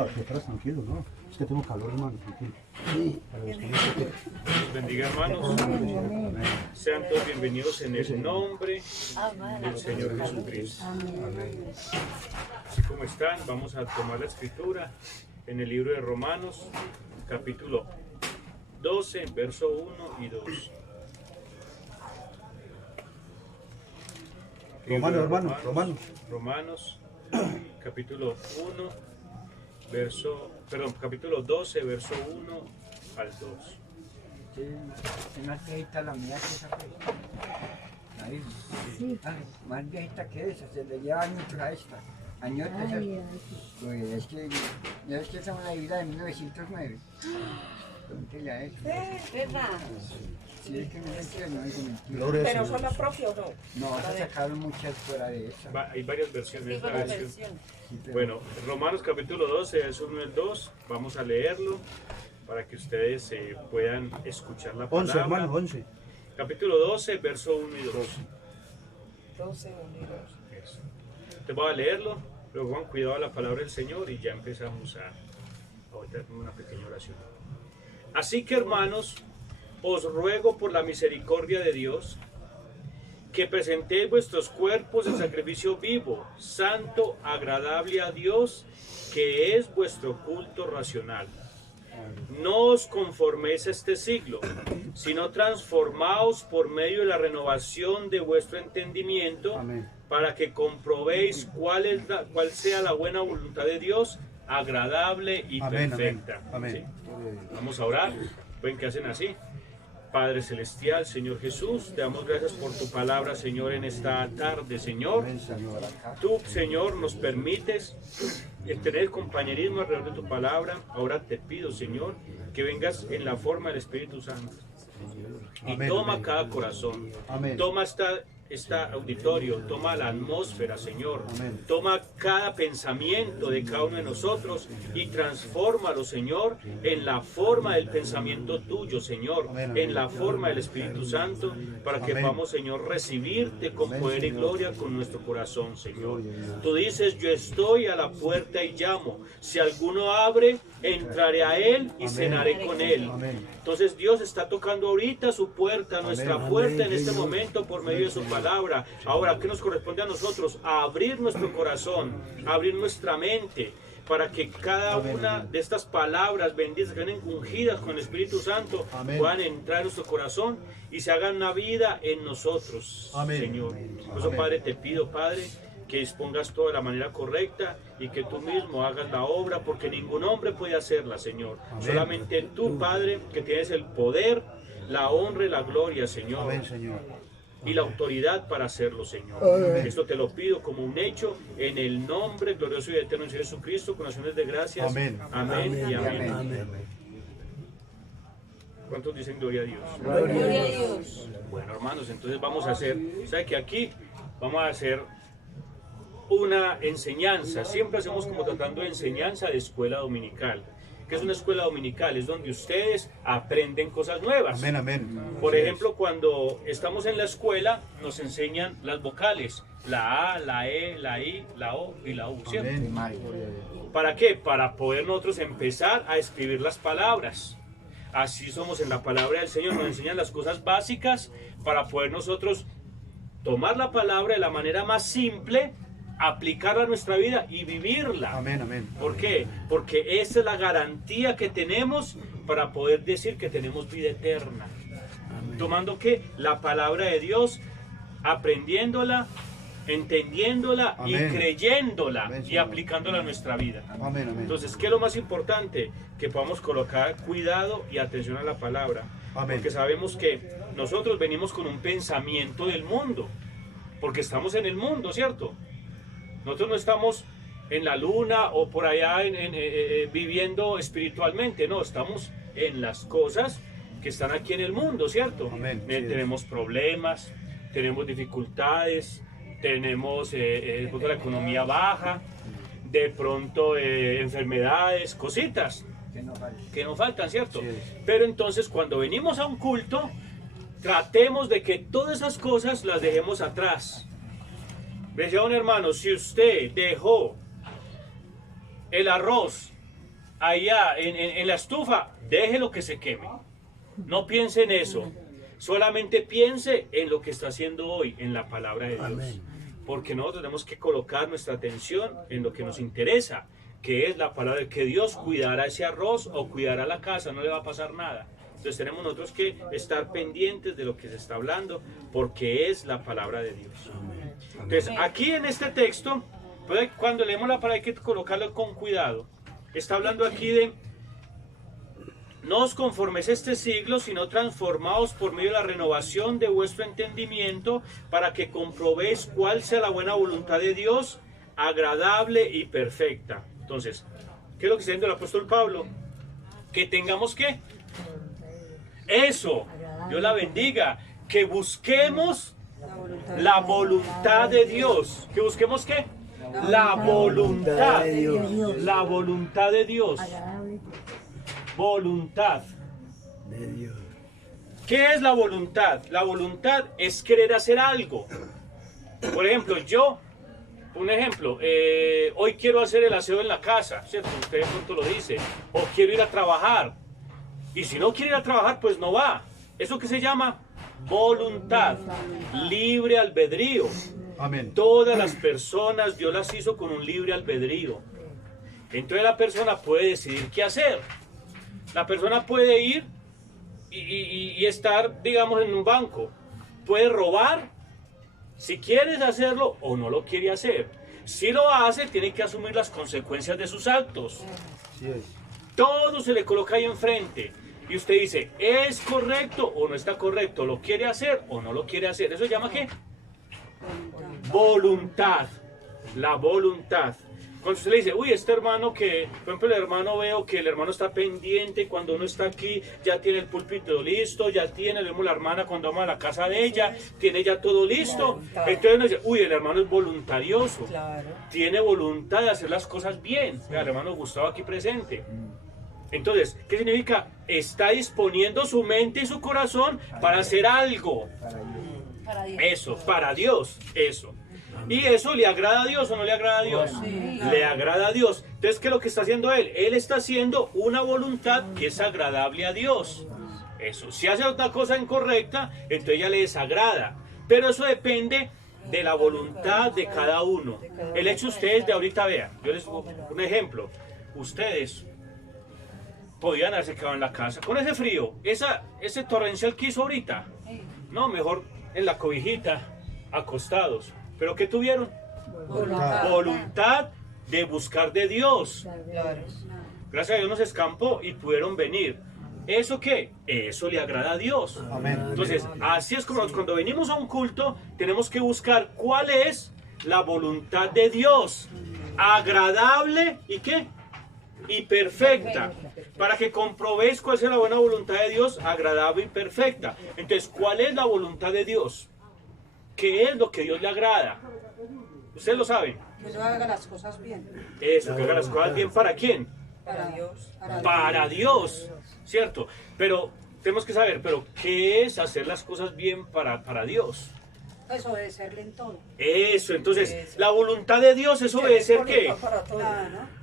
No, que fueras tranquilo, ¿no? Es que tengo calor, hermano, tranquilo. Sí. Dios bendiga, hermanos. Sean todos bienvenidos en el nombre del Señor Jesucristo. Así como están, vamos a tomar la escritura en el libro de Romanos, capítulo 12, verso 1 y 2. Romanos, capítulo 12, verso 1 al 2. Es más viejita la mía que esa pues. Ahí. Sí. Más viejita que esa, se le lleva años a esta. Años pues es que esa es una vida de 1909. Pregúntele a eso. ¿Verdad? Sí, es que no es mentira. Pero son la propia o no. No, se sacaron muchas fuera de esa. Hay varias versiones. Sí, varias versiones. Sí, pero- Bueno, Romanos capítulo 12, verso 1 al 2, vamos a leerlo para que ustedes puedan escuchar la palabra. 11, hermano, 11. Capítulo 12, verso 1 y 2. 12 unidos. Eso. Te voy a leerlo, luego con cuidado a la palabra del Señor y ya empezamos a ahorita con una pequeña oración. Así que, hermanos, os ruego por la misericordia de Dios que presentéis vuestros cuerpos en sacrificio vivo, santo, agradable a Dios, que es vuestro culto racional. No os conforméis a este siglo, sino transformaos por medio de la renovación de vuestro entendimiento, Amén. para que comprobéis cuál sea la buena voluntad de Dios, agradable y Amén, perfecta. amén, ¿Sí? amén. Vamos a orar. Ven que hacen así. Padre Celestial, Señor Jesús, te damos gracias por tu palabra, Señor, en esta tarde, Señor. Amén, Señor. Tú, Señor, nos permites tener compañerismo alrededor de tu palabra. Ahora te pido, Señor, que vengas en la forma del Espíritu Santo. Y Amén, toma amén. cada corazón. Amén. Toma este auditorio, toma la atmósfera, Señor. Amén. Toma cada pensamiento de cada uno de nosotros y transfórmalo, Señor, en la forma del pensamiento tuyo, Señor, Amén, amén. en la forma del Espíritu Santo, para que Amén. podamos, Señor, recibirte con Amén, poder y Señor. gloria con nuestro corazón, Señor. Gloria a Dios. Tú dices, yo estoy a la puerta y llamo. Si alguno abre, entraré a él y Amén. cenaré con él. Amén. Entonces Dios está tocando ahorita su puerta, nuestra Amén. puerta en Amén, este Señor. momento por medio de su palabra. Ahora, ¿qué nos corresponde a nosotros? A abrir nuestro corazón, a abrir nuestra mente, para que cada Amén, una amén. de estas palabras benditas que vienen ungidas con el Espíritu Santo Amén. puedan entrar en nuestro corazón y se hagan una vida en nosotros, Amén. Señor. Amén. Por eso, Amén. Padre, te pido, Padre, que dispongas todo de la manera correcta y que tú mismo hagas la obra, porque ningún hombre puede hacerla, Señor. Amén. Solamente tú, Padre, que tienes el poder, la honra y la gloria, Señor, Amén, Señor. y la autoridad para hacerlo, Señor. Amén. Esto te lo pido como un hecho en el nombre glorioso y eterno de Jesucristo, con acciones de gracias. Amén. Amén y amén. Amén. ¿Cuántos dicen gloria a Dios? Gloria a Dios. Bueno, hermanos, entonces vamos a hacer, ¿sabe que aquí vamos a hacer una enseñanza? Siempre hacemos como tratando de enseñanza de escuela dominical. ¿Qué es una escuela dominical? Es donde ustedes aprenden cosas nuevas. Amén, amén. Por ejemplo, cuando estamos en la escuela, nos enseñan las vocales, la A, la E, la I, la O y la U, ¿cierto? Amén. ¿Para qué? Para poder nosotros empezar a escribir las palabras. Así somos en la palabra del Señor, nos enseñan las cosas básicas para poder nosotros tomar la palabra de la manera más simple, aplicarla a nuestra vida y vivirla. Amén, amén. ¿Por qué? Porque esa es la garantía que tenemos para poder decir que tenemos vida eterna. Tomando que la palabra de Dios, aprendiéndola, entendiéndola y Amén. creyéndola Amén, y Señor. aplicándola a nuestra vida. Amén, amén. Entonces, ¿qué es lo más importante? Que podamos colocar cuidado y atención a la palabra. Amén. Porque sabemos que nosotros venimos con un pensamiento del mundo. Porque estamos en el mundo, ¿cierto? Nosotros no estamos en la luna o por allá viviendo espiritualmente. No, estamos en las cosas que están aquí en el mundo, ¿cierto? Amén, sí es. Tenemos problemas, tenemos dificultades, tenemos de pronto la economía baja, de pronto enfermedades, cositas que nos faltan, ¿cierto? Sí es. Pero entonces cuando venimos a un culto, tratemos de que todas esas cosas las dejemos atrás. Decía un hermano, si usted dejó el arroz allá en la estufa, déjelo que se queme. No piense en eso. Solamente piense en lo que está haciendo hoy, en la palabra de Dios. Amén. Porque nosotros tenemos que colocar nuestra atención en lo que nos interesa, que es la palabra, que Dios cuidará ese arroz o cuidará la casa, no le va a pasar nada. Entonces tenemos nosotros que estar pendientes de lo que se está hablando, porque es la palabra de Dios. Entonces aquí en este texto, pues, cuando leemos la palabra hay que colocarlo con cuidado. Está hablando aquí de: no os conforméis a este siglo, sino transformaos por medio de la renovación de vuestro entendimiento, para que comprobéis cuál sea la buena voluntad de Dios, agradable y perfecta. Entonces, ¿qué es lo que está diciendo el apóstol Pablo? Que tengamos que eso, Dios la bendiga, que busquemos la voluntad de Dios. ¿Que busquemos qué? La voluntad de Dios. La voluntad de Dios. Voluntad De Dios. ¿Qué es la voluntad? La voluntad es querer hacer algo. Por ejemplo, hoy quiero hacer el aseo en la casa, ¿cierto? Usted de pronto lo dice. O quiero ir a trabajar. Y si no quiere ir a trabajar, pues no va. ¿Eso qué se llama? Voluntad. Libre albedrío. Amén. Todas las personas Dios las hizo con un libre albedrío. Entonces la persona puede decidir qué hacer. La persona puede ir y estar, digamos, en un banco. Puede robar, si quieres hacerlo o no lo quiere hacer. Si lo hace, tiene que asumir las consecuencias de sus actos. Así es. Todo se le coloca ahí enfrente. Y usted dice, ¿es correcto o no está correcto? ¿Lo quiere hacer o no lo quiere hacer? ¿Eso se llama qué? Voluntad. La voluntad. Cuando usted le dice, uy, este hermano que, por ejemplo, el hermano, veo que el hermano está pendiente, cuando uno está aquí, ya tiene el púlpito listo, ya tiene, vemos la hermana cuando vamos a la casa de ella, tiene ya todo listo. Entonces uno dice, uy, el hermano es voluntarioso, tiene voluntad de hacer las cosas bien. El hermano Gustavo aquí presente. Entonces, ¿qué significa? Está disponiendo su mente y su corazón para hacer algo. Para Dios. Eso, para Dios, eso. ¿Y eso le agrada a Dios o no le agrada a Dios? Le agrada a Dios. Entonces, ¿qué es lo que está haciendo él? Él está haciendo una voluntad que es agradable a Dios. Eso. Si hace otra cosa incorrecta, entonces ya le desagrada. Pero eso depende de la voluntad de cada uno. El hecho, ustedes de ahorita, vean, yo les doy un ejemplo. Ustedes podían haberse quedado en la casa con ese frío, ese torrencial que hizo ahorita. No, mejor en la cobijita, acostados. ¿Pero qué tuvieron? Voluntad de buscar de Dios. Gracias a Dios nos escampó y pudieron venir. ¿Eso qué? Eso le agrada a Dios. Amén. Entonces, así es como cuando venimos a un culto, tenemos que buscar cuál es la voluntad de Dios. Agradable y ¿qué? Y perfecta. Para que comprobéis cuál es la buena voluntad de Dios, agradable y perfecta. Entonces, ¿cuál es la voluntad de Dios? ¿Qué es lo que Dios le agrada? ¿Ustedes lo saben? Que yo haga las cosas bien. Eso, que haga las cosas bien. ¿Para quién? Para Dios. Para Dios, ¿cierto? Pero tenemos que saber, ¿pero qué es hacer las cosas bien para Dios? Pues obedecerle en todo. Eso, entonces, la voluntad de Dios es obedecer ¿qué? Para todo.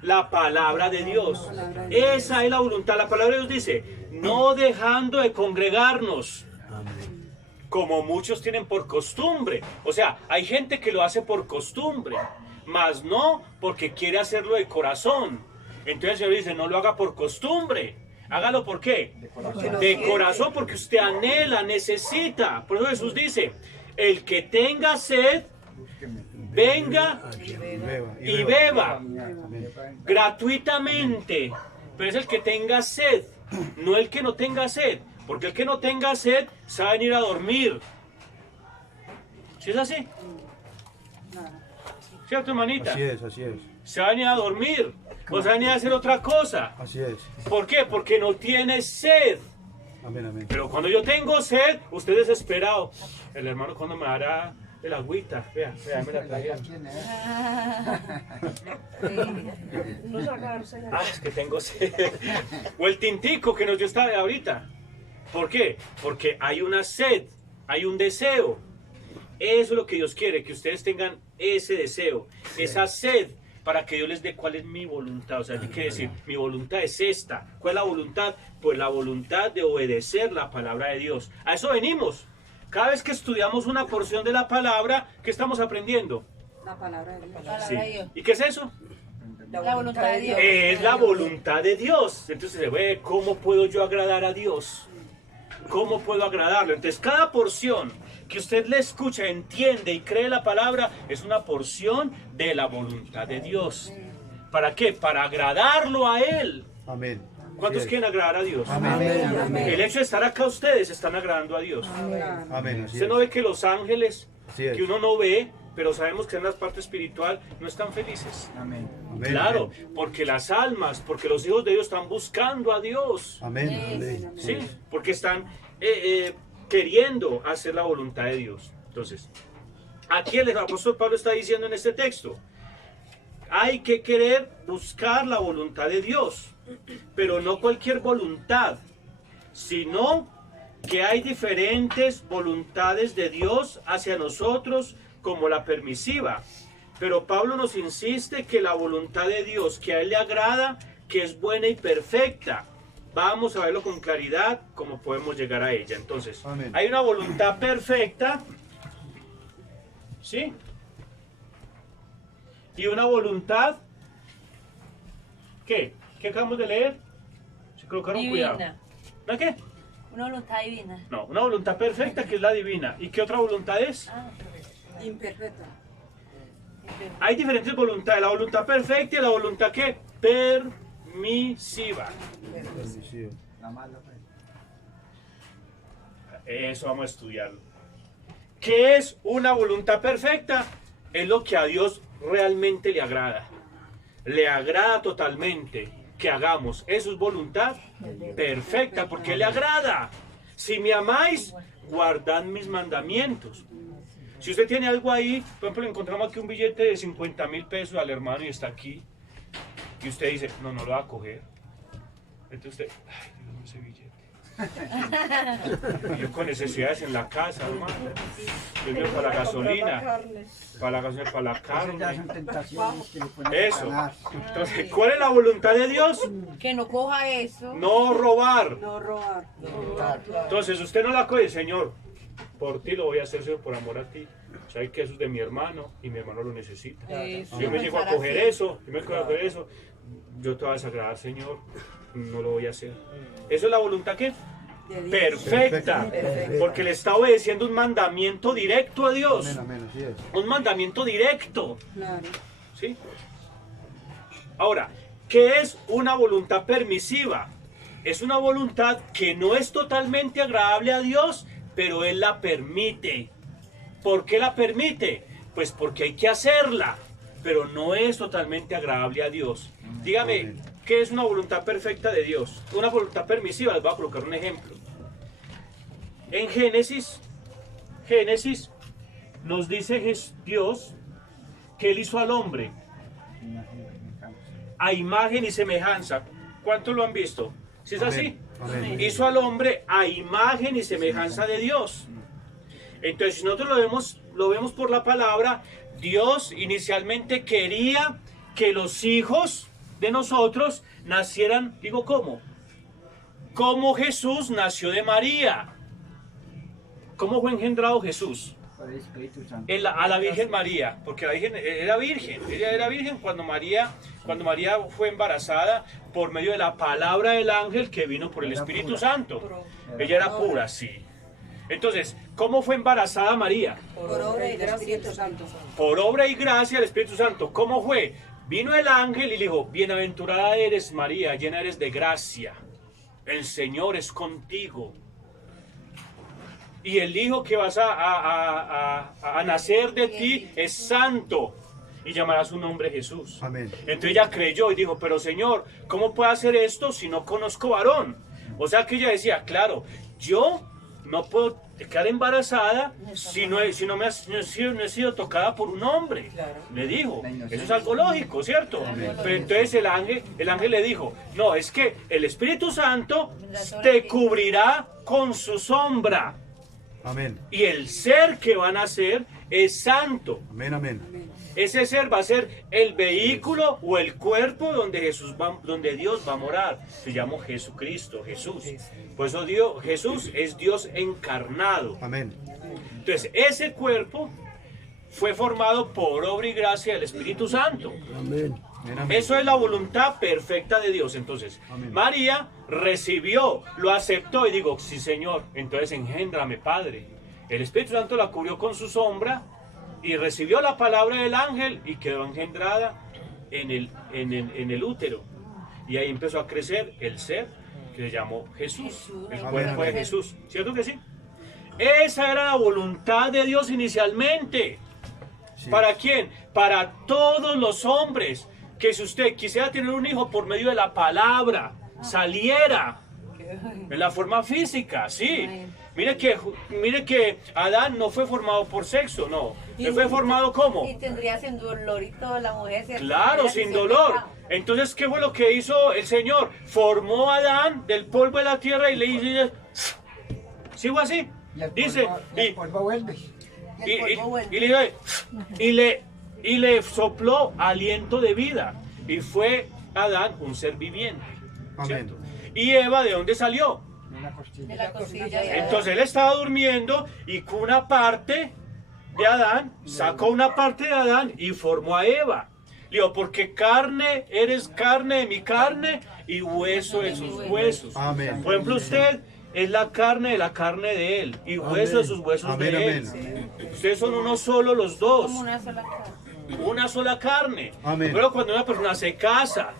La palabra de Dios. Esa es la voluntad. La palabra de Dios dice, no dejando de congregarnos, como muchos tienen por costumbre. O sea, hay gente que lo hace por costumbre, mas no porque quiere hacerlo de corazón. Entonces el Señor dice, no lo haga por costumbre. Hágalo ¿por qué? De corazón, porque usted anhela, necesita. Por eso Jesús dice, el que tenga sed, venga y beba gratuitamente. Pero es el que tenga sed, no el que no tenga sed. Porque el que no tenga sed se va a venir a dormir. ¿Sí es así? ¿Cierto, hermanita? Así es, así es. Se va a venir a dormir. O se va a venir a hacer otra cosa. Así es. ¿Por qué? Porque no tiene sed. Amén, amén. Pero cuando yo tengo sed, usted desesperado. El hermano cuando me dará el agüita. Vea, me la trajeron. No sacarse. Es que tengo sed. O el tintico que nos dio esta de ahorita. ¿Por qué? Porque hay una sed, hay un deseo. Eso es lo que Dios quiere, que ustedes tengan ese deseo, esa sed. para que Dios les dé cuál es mi voluntad. O sea, hay que decir, mi voluntad es esta. ¿Cuál es la voluntad? Pues la voluntad de obedecer la palabra de Dios. A eso venimos. Cada vez que estudiamos una porción de la palabra, ¿qué estamos aprendiendo? La palabra de Dios. Sí. ¿Y qué es eso? La voluntad de Dios. Es la voluntad de Dios. Entonces se ve cómo puedo yo agradar a Dios. ¿Cómo puedo agradarlo? Entonces cada porción que usted le escucha, entiende y cree la palabra es una porción de la voluntad de Dios. ¿Para qué? Para agradarlo a Él. Amén. ¿Cuántos quieren agradar a Dios? Amén. El hecho de estar acá ustedes están agradando a Dios. Amén. Así Usted es. no ve que los ángeles, Así es. que uno no ve, pero sabemos que en la parte espiritual no están felices. Amén. Amén. Claro, porque las almas, porque los hijos de Dios están buscando a Dios. Amén. Amén. ¿Sí? Porque están queriendo hacer la voluntad de Dios. Entonces, aquí el apóstol Pablo está diciendo en este texto, hay que querer buscar la voluntad de Dios, pero no cualquier voluntad, sino que hay diferentes voluntades de Dios hacia nosotros, como la permisiva. Pero Pablo nos insiste que la voluntad de Dios, que a Él le agrada, que es buena y perfecta. Vamos a verlo con claridad, cómo podemos llegar a ella. Entonces, Amén. hay una voluntad perfecta, ¿sí? Y una voluntad, ¿qué? ¿Qué acabamos de leer? Se colocaron cuidado. Divina. ¿La qué? Una voluntad divina. No, una voluntad perfecta que es la divina. ¿Y qué otra voluntad es? Ah, Imperfecta. Hay diferentes voluntades, la voluntad perfecta y la voluntad ¿qué? Permisiva. Permisivo. La mala, pues. Eso vamos a estudiarlo. ¿Qué es una voluntad perfecta? Es lo que a Dios realmente le agrada. Le agrada totalmente que hagamos. Eso es voluntad perfecta porque le agrada. Si me amáis, guardad mis mandamientos. Si usted tiene algo ahí, por ejemplo, le encontramos aquí un billete de 50.000 pesos al hermano y está aquí. Y usted dice, no, no lo va a coger. Entonces usted, ay, Dios, ese billete. Y yo con necesidades en la casa, hermano. Dios mío, para la gasolina, para la gasolina, para la Esas ya carne. son tentaciones que le ponen Eso. Satanás. Entonces, ¿cuál es la voluntad de Dios? que no coja eso. No robar. No robar. Entonces usted no la coge, Señor. Por ti lo voy a hacer, Señor, por amor a ti. Sabes que eso es de mi hermano y mi hermano lo necesita. Eso. Si yo me llego a Pensar coger así. eso, yo me llego a coger eso, yo te voy a desagradar, Señor. No lo voy a hacer. ¿Eso es la voluntad qué? De Dios. Perfecta. Porque le está obedeciendo un mandamiento directo a Dios. Amén. Amén. Así es. Un mandamiento directo. Claro. ¿Sí? Ahora, ¿qué es una voluntad permisiva? Es una voluntad que no es totalmente agradable a Dios, pero Él la permite. ¿Por qué la permite? Pues porque hay que hacerla, pero no es totalmente agradable a Dios. Dígame, ¿qué es una voluntad perfecta de Dios? Una voluntad permisiva, les voy a colocar un ejemplo. En Génesis nos dice Dios que Él hizo al hombre a imagen y semejanza. ¿Cuántos lo han visto? ¿Sí es así? Amén. Hizo al hombre a imagen y semejanza de Dios. Entonces, si nosotros lo vemos por la palabra, Dios inicialmente quería que los hijos de nosotros nacieran, digo, ¿cómo? Como Jesús nació de María. ¿Cómo fue engendrado Jesús? Por el Espíritu Santo. A la Virgen María, porque la Virgen era virgen, ella era virgen cuando María fue embarazada por medio de la palabra del ángel que vino por el Era Espíritu pura. Santo. Ella era pura, sí. Entonces, ¿cómo fue embarazada María? Por obra del Espíritu Santo. Por obra y gracia del Espíritu Santo. ¿Cómo fue? Vino el ángel y le dijo, bienaventurada eres María, llena eres de gracia. El Señor es contigo. Y el hijo que vas a nacer de ti es santo. Y llamará su nombre Jesús. Amén. Entonces ella creyó y dijo, pero Señor, ¿cómo puedo hacer esto si no conozco varón? O sea que ella decía, claro, yo no puedo quedar embarazada si no he sido tocada por un hombre. Le dijo, eso es algo lógico, ¿cierto? Pero entonces el ángel le dijo, no, es que el Espíritu Santo te cubrirá con su sombra. Amén. Y el ser que van a nacer es santo. Amén. Amén. ese ser va a ser el vehículo o el cuerpo donde Dios va a morar. Se llama Jesucristo, Jesús. Por eso Jesús es Dios encarnado. Amén. Entonces, ese cuerpo fue formado por obra y gracia del Espíritu Santo. Amén. Eso es la voluntad perfecta de Dios. Entonces, Amén. María recibió, lo aceptó y digo, sí, Señor, entonces engéndrame, Padre. El Espíritu Santo la cubrió con su sombra y recibió la palabra del ángel y quedó engendrada en el útero. Y ahí empezó a crecer el ser que se llamó Jesús, el cuerpo de Jesús. ¿Cierto que sí? Esa era la voluntad de Dios inicialmente. Sí. ¿Para quién? Para todos los hombres. Que si usted quisiera tener un hijo por medio de la palabra, saliera en la forma física, sí. Mire que Adán no fue formado por sexo, no. Él fue formado ¿cómo? Y tendría sin dolor y toda la mujer. ¿cierto? Claro, sin dolor. Entonces, ¿qué fue lo que hizo el Señor? Formó a Adán del polvo de la tierra y le hizo... ¿Sigo así? Y el Dice, polvo, y el polvo vuelve. y le sopló aliento de vida. Y fue Adán un ser viviente. Amén. ¿Cierto? ¿Y Eva de dónde salió? Una De costilla. la costilla de Entonces él estaba durmiendo y con una parte de Adán, sacó una parte de Adán y formó a Eva. Le digo, porque carne, eres carne de mi carne y hueso de sus huesos. Amén. Por ejemplo, usted es la carne de él y hueso de sus huesos Amén, de él. amén. Ustedes son uno solo los dos, como una sola cara. una sola carne. Amén. Pero cuando una persona se casa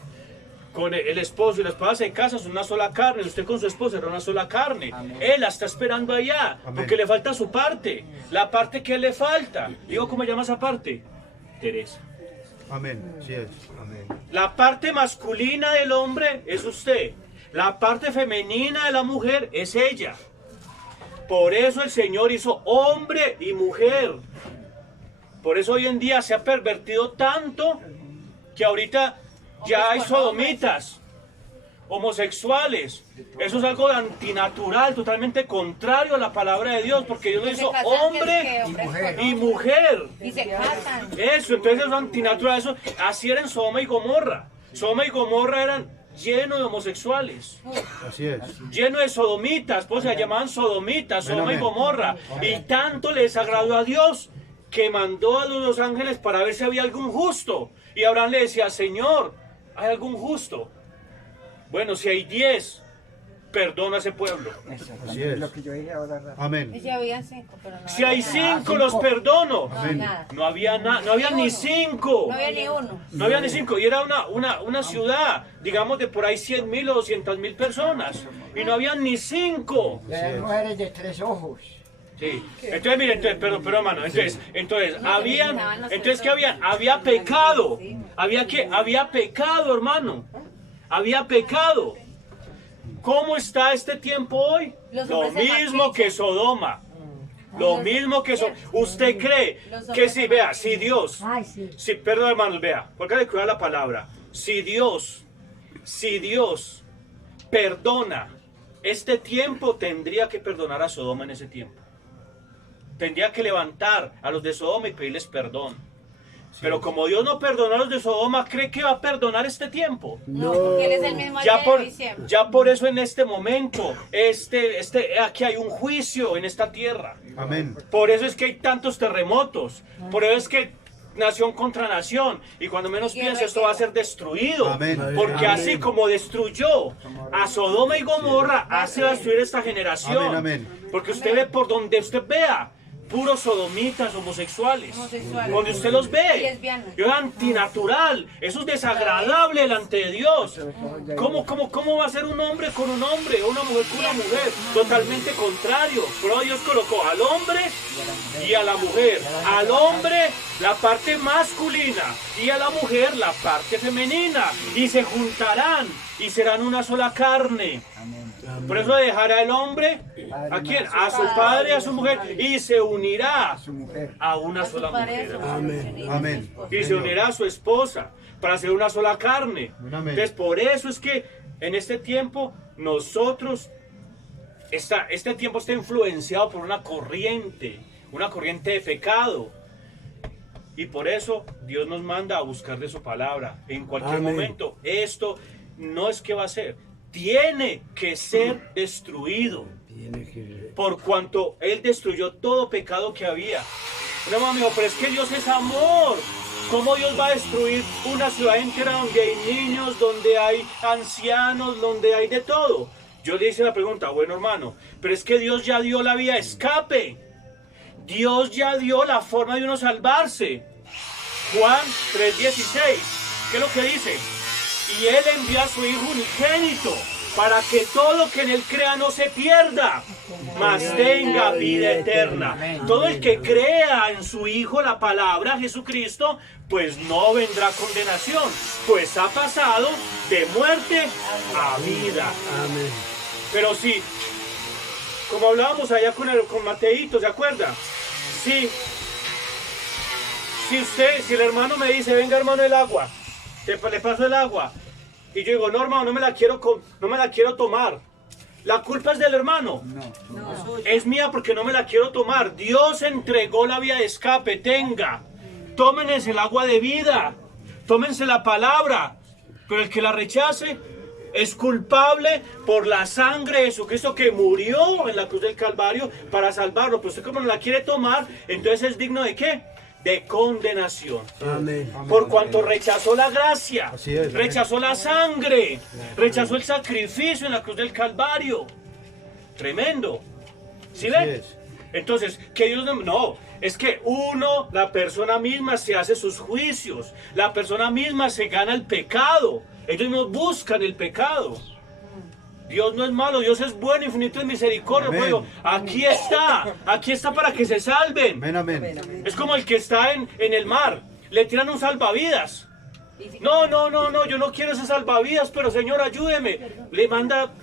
con el esposo y la esposa se casa, son una sola carne. Usted con su esposa era una sola carne. Amén. Él la está esperando allá, Amén. porque le falta su parte. La parte que le falta. Digo, ¿cómo se llama esa parte? Teresa. Amén. Sí es. Amén. La parte masculina del hombre es usted. La parte femenina de la mujer es ella. Por eso el Señor hizo hombre y mujer. Por eso hoy en día se ha pervertido tanto que ahorita ya hay sodomitas, homosexuales. Eso es algo antinatural, totalmente contrario a la palabra de Dios, porque Dios lo hizo hombre y mujer. Y se casan. Eso, entonces eso es antinatural. Eso, así era en Sodoma y Gomorra. Sodoma y Gomorra eran llenos de homosexuales, Así es. llenos de sodomitas, pues se llamaban sodomitas, Sodoma y Amén. Gomorra. Y tanto les agradó a Dios que mandó a los dos ángeles para ver si había algún justo. Y Abraham le decía, Señor, ¿hay algún justo? Bueno, si hay 10, perdona a ese pueblo. Así es. Lo que yo dije ahora. Rafa. Y Amén. ya habían 5, pero no Si hay había nada. 5, los perdono. No había nada. No había nada, no había ni 5. No había ni uno. No había ni 5, y era una ciudad, digamos, de por ahí 100.000 o 200.000 personas, y no había ni 5. Y hay mujeres de 3 ojos. Sí. Entonces, mire, pero hermano, entonces, ¿qué había? Había pecado. Había pecado, hermano. Había pecado. ¿Cómo está este tiempo hoy? Los Lo hombres se mismo que Sodoma. Lo mismo que Sodoma. ¿Usted cree que si, vea, si Dios, si, perdón hermanos, vea, porque hay que cuidar la palabra. Si Dios perdona este tiempo, tendría que perdonar a Sodoma en ese tiempo. Tendría que levantar a los de Sodoma y pedirles perdón. Pero como Dios no perdonó a los de Sodoma, ¿cree que va a perdonar este tiempo? No, porque él es el mismo Ya ayer por, y siempre. ya por eso en este momento, aquí hay un juicio en esta tierra. Amén. Por eso es que hay tantos terremotos. Por eso es que nación contra nación. Y cuando menos piensa, esto va a ser destruido. Amén. Porque Amén. así como destruyó a Sodoma y Gomorra, así va a destruir esta generación. Amén, amén. Porque usted ve por donde usted vea, puros sodomitas homosexuales. Homosexuales. Donde usted los ve. Lesbianas. Es antinatural. Eso es desagradable delante de Dios. ¿Cómo va a ser un hombre con un hombre o una mujer con una mujer? Totalmente contrario. Pero Dios colocó al hombre y a la mujer. Al hombre la parte masculina y a la mujer la parte femenina. Y se juntarán y serán una sola carne. Por eso dejará el hombre, ¿a quién? A su padre y a su mujer, y se unirá Su mujer. a una sola mujer. Amén. Y se unirá a su esposa para ser una sola carne. Amén. Entonces, por eso es que en este tiempo nosotros, este tiempo está influenciado por una corriente de pecado. Y por eso Dios nos manda a buscar de su palabra en cualquier Amén. momento. Esto no es que va a ser, tiene que ser destruido. Tiene que... Por cuanto Él destruyó todo pecado que había. Un hermano me dijo, pero es que Dios es amor. ¿Cómo Dios va a destruir una ciudad entera donde hay niños, donde hay ancianos, donde hay de todo? Yo le hice la pregunta, bueno hermano, pero es que Dios ya dio la vía de escape. Dios ya dio la forma de uno salvarse. Juan 3:16, ¿qué es lo que dice? Y Él envía a su Hijo unigénito para que todo que en Él crea no se pierda, mas tenga vida eterna. Todo el que crea en su Hijo, la palabra Jesucristo, pues no vendrá condenación, pues ha pasado de muerte a vida. Amén. Pero sí, como hablábamos allá con Mateito, ¿se acuerda? Sí. Si el hermano me dice, venga hermano el agua, le paso el agua, y yo digo, no hermano, no me la quiero tomar. La culpa es del hermano. No. Es mía porque no me la quiero tomar. Dios entregó la vía de escape. Tenga, tómense el agua de vida, tómense la palabra. Pero el que la rechace es culpable por la sangre de Jesucristo que murió en la cruz del Calvario para salvarlo. Pero usted como no la quiere tomar, entonces es digno de ¿qué? De condenación. Amén. Por cuanto rechazó la gracia, Así es, rechazó la sangre, rechazó el sacrificio en la cruz del Calvario. Tremendo. ¿Sí Así ven? es. Entonces, que Dios no, es que uno, la persona misma se hace sus juicios, la persona misma se gana el pecado, ellos no buscan el pecado. Dios no es malo, Dios es bueno, infinito en misericordia. Amén. Bueno, aquí está para que se salven. Amén, amén. Es como el que está en el mar, le tiran un salvavidas. No, yo no quiero ese salvavidas, pero Señor, ayúdeme. Le manda,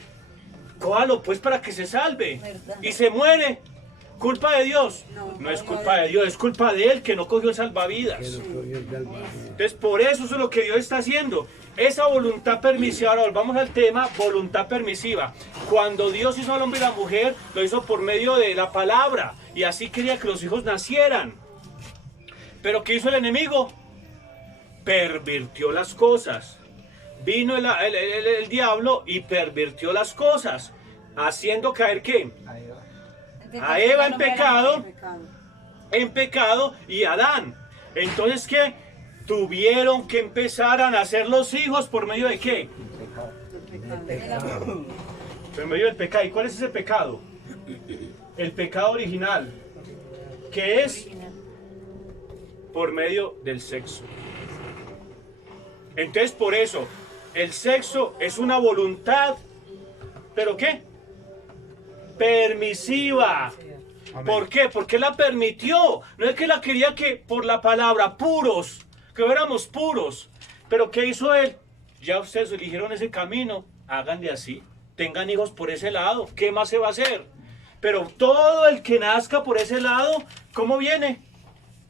cójalo pues para que se salve. Y se muere. ¿Culpa de Dios? No es culpa de Dios, es culpa de él que no cogió el salvavidas. Entonces, por eso es lo que Dios está haciendo. Esa voluntad permisiva, ahora volvamos al tema, voluntad permisiva. Cuando Dios hizo al hombre y la mujer, lo hizo por medio de la palabra. Y así quería que los hijos nacieran. Pero ¿qué hizo el enemigo? Pervirtió las cosas. Vino el diablo y pervirtió las cosas. Haciendo caer ¿qué? A Eva en pecado y a Adán. Entonces, ¿qué? Tuvieron que empezar a nacer los hijos por medio de ¿qué? Por medio del pecado. ¿Y cuál es ese pecado? El pecado original, que es por medio del sexo. Entonces, por eso, el sexo es una voluntad, ¿pero qué? Permisiva. Amén. ¿Por qué? Porque la permitió. No es que la quería que por la palabra, puros, que fuéramos puros. Pero ¿qué hizo él? Ya ustedes eligieron ese camino, háganle así. Tengan hijos por ese lado. ¿Qué más se va a hacer? Pero todo el que nazca por ese lado, ¿cómo viene?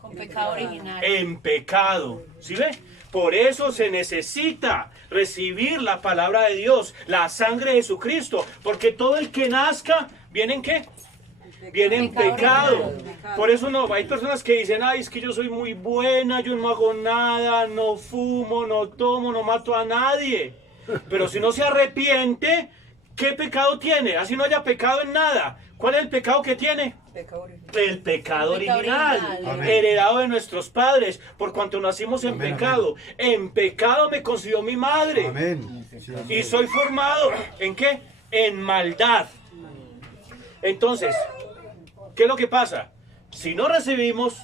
Con pecado original. En pecado. ¿Sí ve? Por eso se necesita recibir la palabra de Dios, la sangre de Jesucristo, porque todo el que nazca, ¿viene en qué? Viene en pecado. Por eso no, hay personas que dicen, ay, es que yo soy muy buena, yo no hago nada, no fumo, no tomo, no mato a nadie. Pero si no se arrepiente, ¿qué pecado tiene? Así no haya pecado en nada. ¿Cuál es el pecado que tiene? El pecado original, Amén. heredado de nuestros padres, por cuanto nacimos en Amén, pecado. En pecado me concibió mi madre. Amén. Y soy formado, ¿en qué? En maldad. Entonces, ¿qué es lo que pasa? Si no recibimos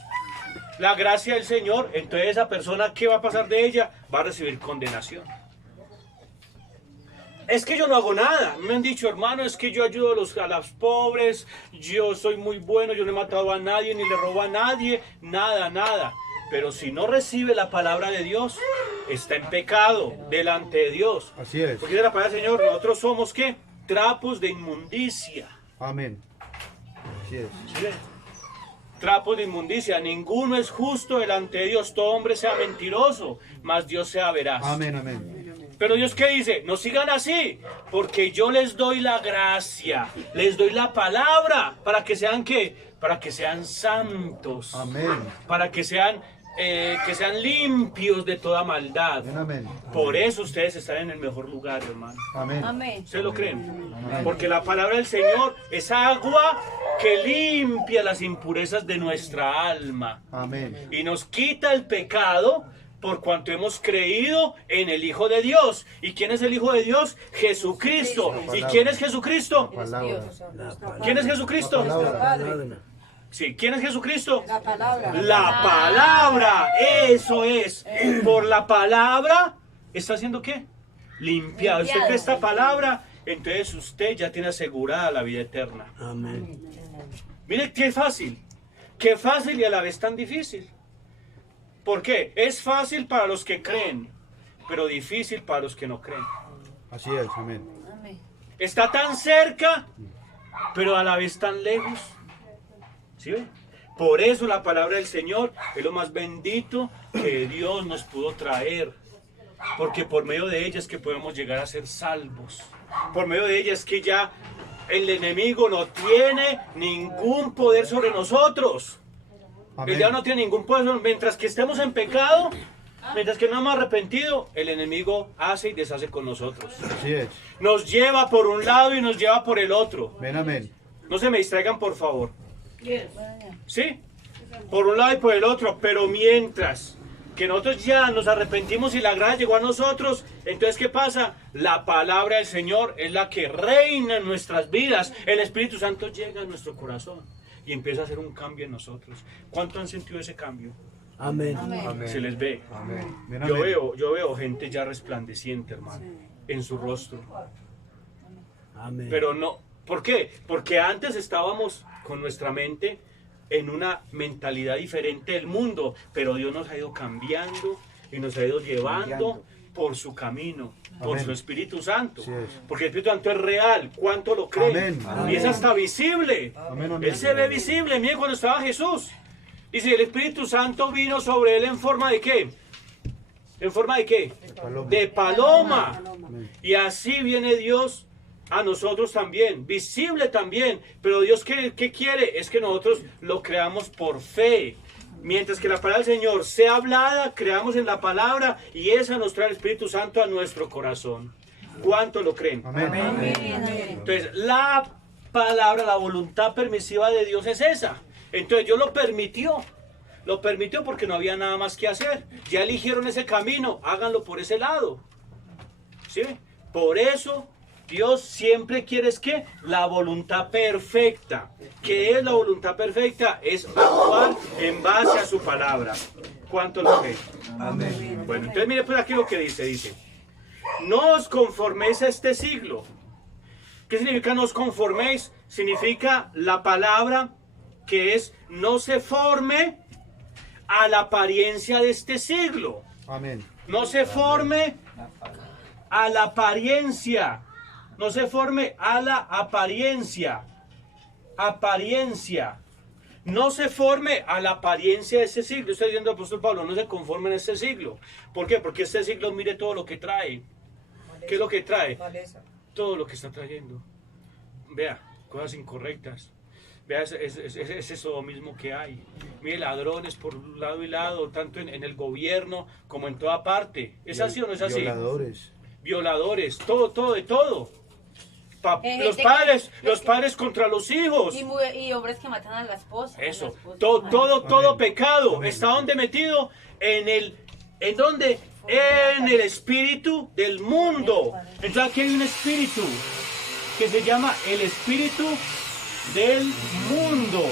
la gracia del Señor, entonces esa persona, ¿qué va a pasar de ella? Va a recibir condenación. Es que yo no hago nada. Me han dicho, hermano, es que yo ayudo a los pobres, yo soy muy bueno, yo no he matado a nadie, ni le robo a nadie, nada. Pero si no recibe la palabra de Dios, está en pecado delante de Dios. Así es. Porque dice la palabra del Señor, nosotros somos, ¿qué? Trapos de inmundicia. Amén. Así es. ¿Sí ve? Trapos de inmundicia. Ninguno es justo delante de Dios. Todo hombre sea mentiroso, mas Dios sea veraz. Amén, amén. Pero Dios, ¿qué dice? No sigan así, porque yo les doy la gracia, les doy la palabra, para que sean ¿qué? Para que sean santos, Amén. para que sean que sean limpios de toda maldad. Amén. Por eso ustedes están en el mejor lugar, hermano. Amén. Amén. ¿Ustedes lo creen? Porque la palabra del Señor es agua que limpia las impurezas de nuestra alma Amén. y nos quita el pecado por cuanto hemos creído en el Hijo de Dios. ¿Y quién es el Hijo de Dios? Jesucristo. ¿Y quién es Jesucristo? Palabra. ¿Quién es Jesucristo? Nuestro Padre. Sí, ¿quién es Jesucristo? La palabra. La palabra, eso es. Por la palabra, ¿está haciendo qué? Limpiado. Usted cree esta palabra, entonces usted ya tiene asegurada la vida eterna. Amén. Mire qué fácil y a la vez tan difícil. ¿Por qué? Es fácil para los que creen, pero difícil para los que no creen. Así es, amén. Amén. Está tan cerca, pero a la vez tan lejos. ¿Sí ve? Por eso la palabra del Señor es lo más bendito que Dios nos pudo traer. Porque por medio de ella es que podemos llegar a ser salvos. Por medio de ella es que ya el enemigo no tiene ningún poder sobre nosotros. El diablo no tiene ningún poder. Mientras que estemos en pecado, mientras que no hemos arrepentido, el enemigo hace y deshace con nosotros. Así es. Nos lleva por un lado y nos lleva por el otro. Amén, amén. No se me distraigan, por favor. ¿Sí? Por un lado y por el otro. Pero mientras que nosotros ya nos arrepentimos y la gracia llegó a nosotros, entonces ¿qué pasa? La palabra del Señor es la que reina en nuestras vidas. El Espíritu Santo llega a nuestro corazón y empieza a hacer un cambio en nosotros. ¿Cuánto han sentido ese cambio? Amén. Amén. Se les ve. Amén. Yo veo gente ya resplandeciente, hermano, en su rostro. Amén. Pero no, ¿por qué? Porque antes estábamos con nuestra mente en una mentalidad diferente del mundo, pero Dios nos ha ido cambiando y nos ha ido llevando por su camino, por Amén. su Espíritu Santo. Así es. Porque el Espíritu Santo es real. ¿Cuánto lo creen? Amén. Y es hasta visible. Amén, amén. Él se ve visible. Miren cuando estaba Jesús. Dice, el Espíritu Santo vino sobre él en forma de ¿qué? ¿En forma de qué? Paloma. De paloma. Amén. Y así viene Dios a nosotros también, visible también. Pero Dios, ¿qué quiere? Es que nosotros lo creamos por fe. Mientras que la palabra del Señor sea hablada, creamos en la palabra y esa nos trae el Espíritu Santo a nuestro corazón. ¿Cuánto lo creen? Amén. Entonces, la palabra, la voluntad permisiva de Dios es esa. Entonces, Dios lo permitió porque no había nada más que hacer. Ya eligieron ese camino, háganlo por ese lado. ¿Sí? Por eso, Dios siempre quiere es que la voluntad perfecta. ¿Qué es la voluntad perfecta? Es actuar en base a su palabra. ¿Cuánto lo creen? Amén. Bueno, entonces mire pues aquí lo que dice. No os conforméis a este siglo. ¿Qué significa no os conforméis? Significa la palabra que es no se forme a la apariencia de este siglo. Amén. No se forme a la apariencia. No se forme a la apariencia. Apariencia. No se forme a la apariencia de este siglo. Está diciendo el apóstol Pablo, no se conforme en este siglo. ¿Por qué? Porque este siglo mire todo lo que trae. ¿Qué es lo que trae? Maleza. Todo lo que está trayendo. Vea, cosas incorrectas. Vea ese sodomismo que hay. Mire, ladrones por lado y lado, tanto en el gobierno como en toda parte. ¿Es así o no es así? Violadores. Violadores, todo, de todo. Los gente padres contra los hijos. Y hombres que matan a la esposa. Eso, a la esposa. todo Amén. pecado. Amén. ¿Está donde metido? ¿En dónde? En el espíritu del mundo. Entonces aquí hay un espíritu que se llama el espíritu del mundo.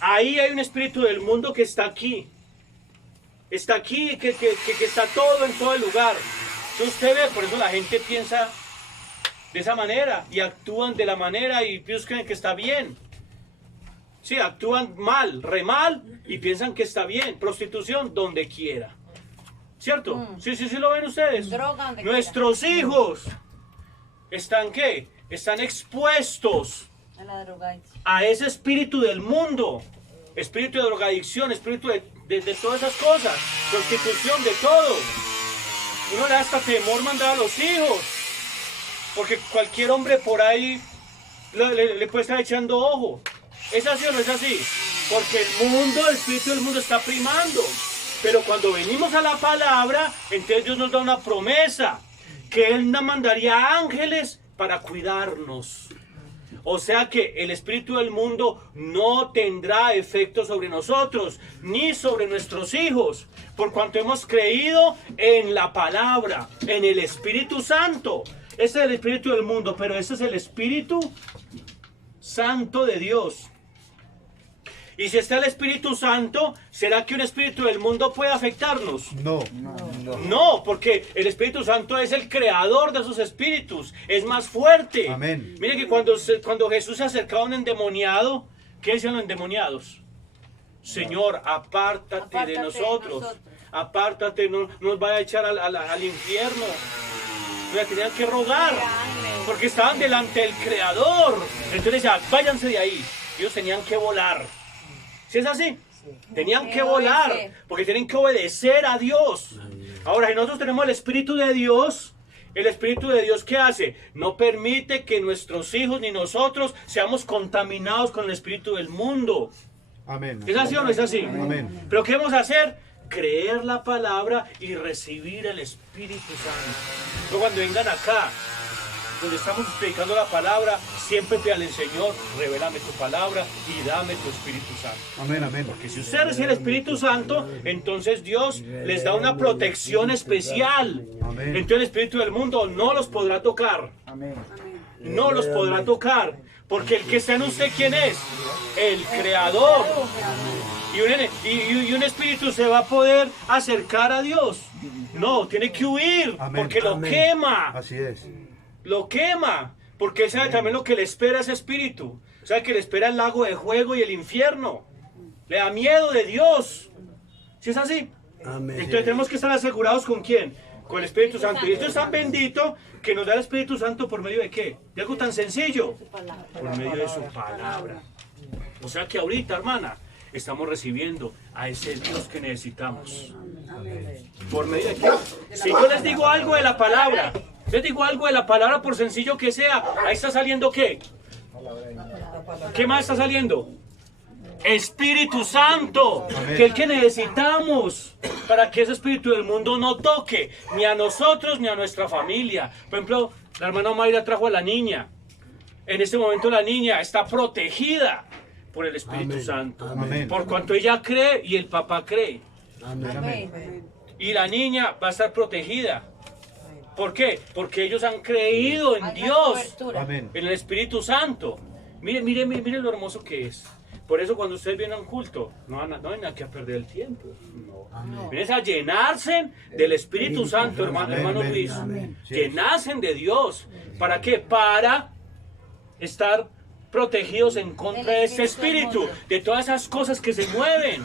Ahí hay un espíritu del mundo que está aquí. Está aquí, que está todo en todo el lugar. Entonces usted ve, por eso la gente piensa de esa manera y actúan de la manera y ellos creen que está bien. Sí, actúan mal, re mal y piensan que está bien. Prostitución donde quiera. ¿Cierto? Sí, lo ven ustedes. Droga donde Nuestros hijos están ¿qué? Están expuestos quiera. A la drogadicción. a ese espíritu del mundo. Espíritu de drogadicción, espíritu de todas esas cosas. Prostitución, de todo. Uno le da hasta temor mandar a los hijos. Porque cualquier hombre por ahí le puede estar echando ojo. ¿Es así o no es así? Porque el espíritu del mundo está primando. Pero cuando venimos a la palabra, entonces Dios nos da una promesa, que Él nos mandaría ángeles para cuidarnos. O sea que el espíritu del mundo no tendrá efecto sobre nosotros, ni sobre nuestros hijos, por cuanto hemos creído en la palabra, en el Espíritu Santo. Ese es el espíritu del mundo, pero ese es el Espíritu Santo de Dios. Y si está el Espíritu Santo, ¿será que un espíritu del mundo puede afectarnos? No. No, porque el Espíritu Santo es el creador de esos espíritus, es más fuerte. Amén. Mire que cuando Jesús se acercaba a un endemoniado, ¿qué decían los endemoniados? Señor, apártate de nosotros. Apártate, no nos vaya a echar al infierno. Le tenían que rogar, porque estaban delante del Creador. Entonces decían, váyanse de ahí. Ellos tenían que volar. ¿Sí es así? Tenían que volar, porque tienen que obedecer a Dios. Ahora, si nosotros tenemos el Espíritu de Dios, el Espíritu de Dios, ¿qué hace? No permite que nuestros hijos ni nosotros seamos contaminados con el espíritu del mundo. Amén. ¿Es así o no es así? Amén. Pero ¿qué vamos a hacer? Creer la palabra y recibir el Espíritu Santo. Pero cuando vengan acá, donde estamos predicando la palabra, siempre pídale al Señor, revélame tu palabra y dame tu Espíritu Santo. Amén, amén. Porque si usted recibe el Espíritu Santo, entonces Dios les da una protección especial. Amén. Entonces el espíritu del mundo no los podrá tocar. Amén. No los podrá tocar. Porque el que está en usted, ¿quién es? El Creador. Y un espíritu se va a poder acercar a Dios. No, tiene que huir. Amén. Porque lo Amén. quema. Así es. Lo quema. Porque él sabe también lo que le espera a ese espíritu. Sabe que le espera el lago de fuego y el infierno. Le da miedo de Dios. ¿Sí es así? Amén. Entonces tenemos que estar asegurados ¿con quién? Con el Espíritu Santo. Y esto es tan bendito que nos da el Espíritu Santo por medio de ¿qué? De algo tan sencillo. Por medio de su palabra. O sea que ahorita, hermana, estamos recibiendo a ese Dios que necesitamos. ¿Por medio de qué? Si yo les digo algo de la palabra, les digo algo de la palabra por sencillo que sea, ahí está saliendo ¿qué? ¿Qué más está saliendo? Espíritu Santo, Amén. que es el que necesitamos para que ese espíritu del mundo no toque ni a nosotros ni a nuestra familia. Por ejemplo, la hermana Mayra trajo a la niña. En este momento la niña está protegida por el Espíritu Amén. Santo. Amén. Por cuanto ella cree y el papá cree. Amén. Amén. Y la niña va a estar protegida. ¿Por qué? Porque ellos han creído en Dios, Amén. en el Espíritu Santo. Mire lo hermoso que es. Por eso cuando ustedes vienen a un culto, no hay nada que perder el tiempo. No. Vienes a llenarse del Espíritu Santo, hermano, Amén, hermano amén, Luis. amén. Llenarse de Dios. ¿Para qué? Para estar protegidos en contra de este espíritu, de todas esas cosas que se mueven,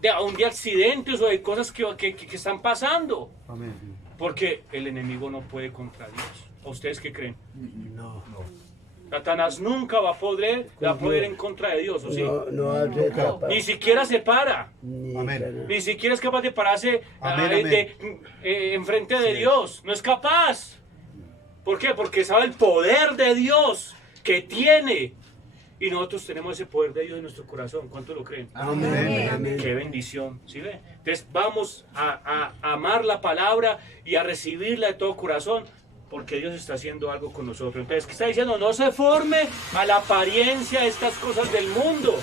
de accidentes o de cosas que están pasando. Amén. Porque el enemigo no puede contra Dios. ¿A ustedes qué creen? No. Satanás nunca va a poder en contra de Dios, ¿o sí? No hace capaz. Ni siquiera se para. Amén. Ni siquiera es capaz de pararse Amén, enfrente de Dios. No es capaz. ¿Por qué? Porque sabe el poder de Dios que tiene. Y nosotros tenemos ese poder de Dios en nuestro corazón. ¿Cuánto lo creen? Amén. Amén. Qué bendición, ¿sí ve? Entonces vamos a amar la palabra y a recibirla de todo corazón, porque Dios está haciendo algo con nosotros. Entonces, ¿qué está diciendo? No se forme a la apariencia de estas cosas del mundo.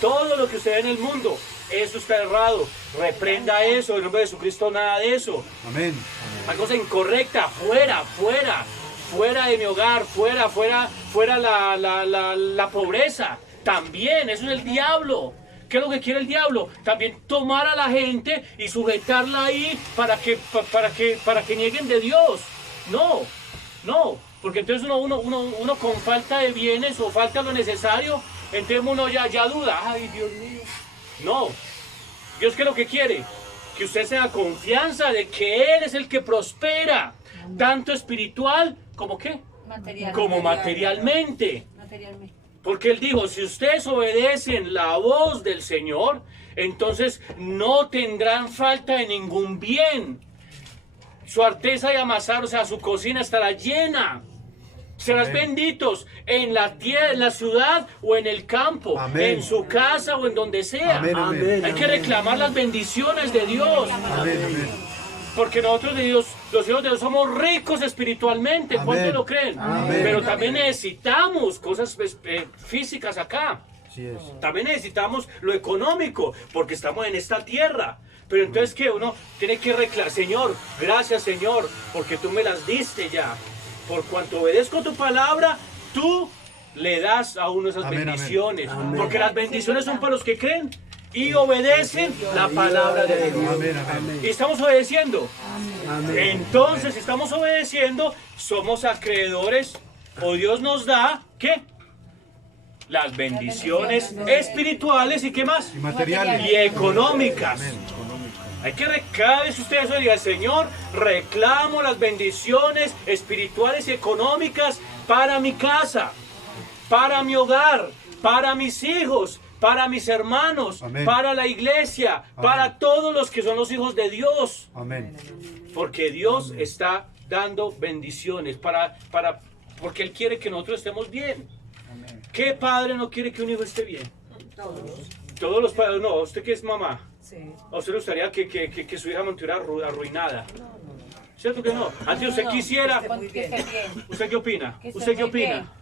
Todo lo que usted ve en el mundo, eso está errado. Reprenda eso, en nombre de Jesucristo, nada de eso. Amén. La cosa incorrecta, fuera de mi hogar, fuera la pobreza. También, eso es el diablo. ¿Qué es lo que quiere el diablo? También tomar a la gente y sujetarla ahí para que nieguen de Dios. No, porque entonces uno con falta de bienes o falta de lo necesario, entonces uno ya duda. Ay, Dios mío. No, Dios, ¿qué es lo que quiere? Que usted tenga confianza de que Él es el que prospera, tanto espiritual como ¿qué? Como materialmente. Porque Él dijo, si ustedes obedecen la voz del Señor, entonces no tendrán falta de ningún bien. Su arteza de amasar, o sea, su cocina estará llena. Serás Amén. benditos en la tierra, en la ciudad o en el campo, Amén. en su casa o en donde sea. Amén, amén. Hay que reclamar las bendiciones de Dios. Amén, amén. Porque nosotros de Dios, los hijos de Dios, somos ricos espiritualmente. ¿Cuántos Amén. lo creen? Amén. Pero también necesitamos cosas físicas acá. Así es. También necesitamos lo económico, porque estamos en esta tierra. Pero entonces que uno tiene que reclamar, Señor, gracias Señor, porque tú me las diste ya. Por cuanto obedezco tu palabra, tú le das a uno esas Amén, bendiciones. amén. Porque las bendiciones son para los que creen y obedecen la palabra de Dios. Amén, amén. Y estamos obedeciendo. Amén. Entonces, si estamos obedeciendo, somos acreedores, o Dios nos da, ¿qué? Las bendiciones espirituales y qué más? Y materiales. Y económicas. Amén. Económico. Hay que cada vez usted eso diga, Señor, reclamo las bendiciones espirituales y económicas para mi casa, para mi hogar, para mis hijos, para mis hermanos, Amén. para la iglesia, para todos los que son los hijos de Dios. Amén. Porque Dios está dando bendiciones porque Él quiere que nosotros estemos bien. ¿Qué padre no quiere que un hijo esté bien? Todos los padres, no, usted que es mamá. Sí. ¿A usted le gustaría que su hija mantuviera arruinada? ¿Cierto que no? Antes usted quisiera... Que esté bien. ¿Usted qué opina? Que esté ¿Usted qué muy opina?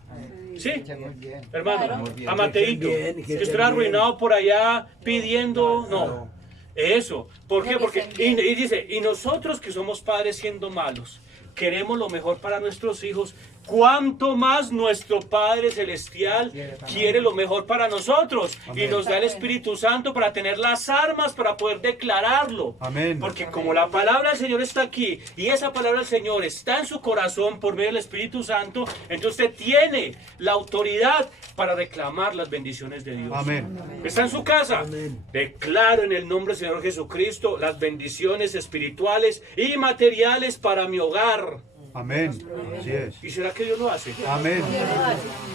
¿Sí? Muy bien. Hermano, Claro. a Mateito, bien, que que estén estuviera bien. arruinado por allá pidiendo... No. Eso. ¿Por qué? Que Porque... estén bien. Y dice, y nosotros que somos padres siendo malos, queremos lo mejor para nuestros hijos, ¿cuánto más nuestro Padre Celestial quiere lo mejor para nosotros? Y nos da el Espíritu Santo para tener las armas para poder declararlo. Amén. Porque como la palabra del Señor está aquí y esa palabra del Señor está en su corazón por medio del Espíritu Santo, entonces usted tiene la autoridad para reclamar las bendiciones de Dios. Amén. ¿Está en su casa? Amén. Declaro en el nombre del Señor Jesucristo las bendiciones espirituales y materiales para mi hogar. Amén. Así es. ¿Y será que Dios lo hace? Amén.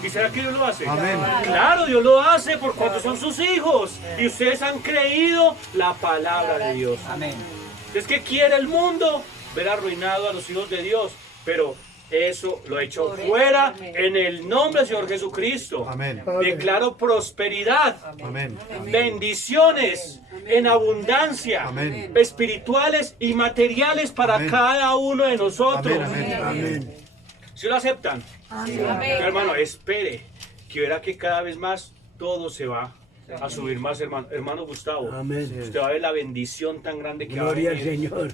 ¿Y será que Dios lo hace? Amén. Claro, Dios lo hace por cuanto son sus hijos. Y ustedes han creído la palabra de Dios. Amén. Es que quiere el mundo ver arruinado a los hijos de Dios. Pero eso lo ha hecho fuera en el nombre del Señor Jesucristo. Amén. Declaro prosperidad, Amén. bendiciones en abundancia, Amén. espirituales y materiales para Amén. cada uno de nosotros. Amén. Amén. ¿Sí lo aceptan? Amén. Hermano, espere, que verá que cada vez más todo se va a subir más, hermano. Hermano Gustavo, Amén. usted va a ver la bendición tan grande que va a Gloria al venir, Señor.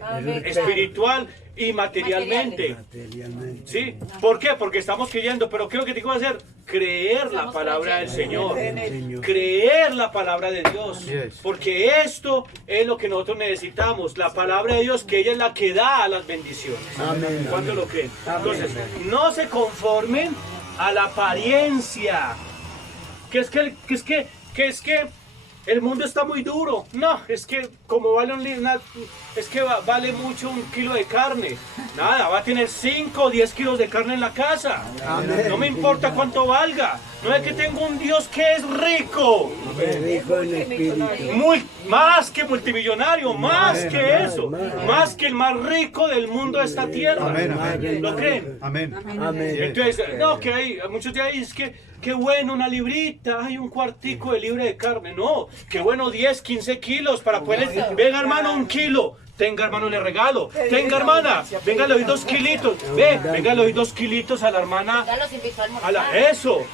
Amén. espiritual y materialmente. Materialmente. ¿Sí? ¿Por qué? Porque estamos creyendo, pero ¿qué es lo que tengo que hacer? Creer la Estamos palabra del Señor. Señor. Creer la palabra de Dios. Así es. Porque esto es lo que nosotros necesitamos. La palabra de Dios, que ella es la que da las bendiciones. Amén. ¿Cuánto lo creen? Entonces, no se conformen a la apariencia. Que es que el mundo está muy duro. No, es que como vale vale mucho un kilo de carne. Nada, va a tener 5 o 10 kilos de carne en la casa. Amén. No me importa cuánto valga. No es que tengo un Dios que es rico. Rico en espíritu. Más que multimillonario, más Amén, que amén, eso. amén. Más que el más rico del mundo de esta tierra. Amén, amén. ¿Lo creen? Amén. Amén. Entonces, no, que hay muchos de ahí, es que, qué bueno, una librita, hay un cuartico de libre de carne. No, qué bueno, 10, 15 kilos para poder. Venga, hermano, 1 kilo. Tenga, hermano, le regalo. Tenga, hermana, venga, le doy 2 kilitos. Venga, le doy 2 kilitos a la hermana. Ya los invito a almorzar. Eso,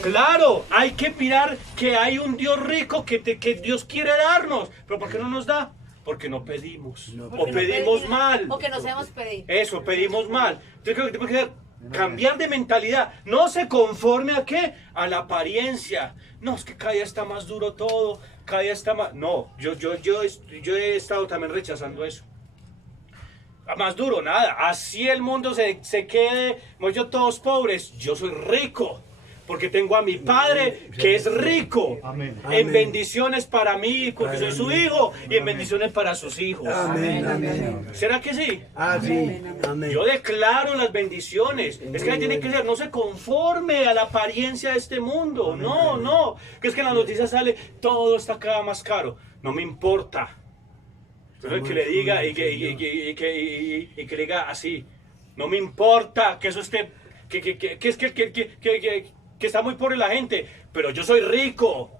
claro, hay que mirar que hay un Dios rico que Dios quiere darnos. Pero ¿por qué no nos da? Porque no pedimos. O pedimos mal. Porque no sabemos pedir. Eso, pedimos mal. Entonces creo que tenemos que hacer, cambiar de mentalidad. No se conforme a qué, a la apariencia. No, es que cada día está más duro todo, cada día está más... No, yo he estado también rechazando eso. Más duro, nada. Así el mundo se quede, yo todos pobres. Yo soy rico. Porque tengo a mi padre que es rico Amén. en bendiciones para mí, porque soy su hijo, y en bendiciones para sus hijos. Amén. Amén. ¿Será que sí? Así. Amén. Yo declaro las bendiciones. Es que ahí tiene que ser, no se conforme a la apariencia de este mundo. No, no. Que es que en las noticias sale, todo está cada más caro. No me importa. Pero que le diga y que le diga así. No me importa que eso esté que está muy pobre la gente, pero yo soy rico,